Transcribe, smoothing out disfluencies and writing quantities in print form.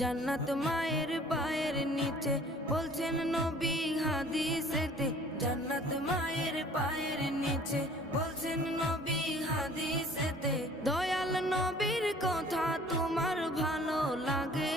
জান্নাত মায়ের পায়ের নিচে বলছেন নবী হাদিসেতে। জান্নাত মায়ের পায়ের নিচে বলছেন নবী হাদিসেতে। দয়াল নবীর কথা তোমার ভালো লাগে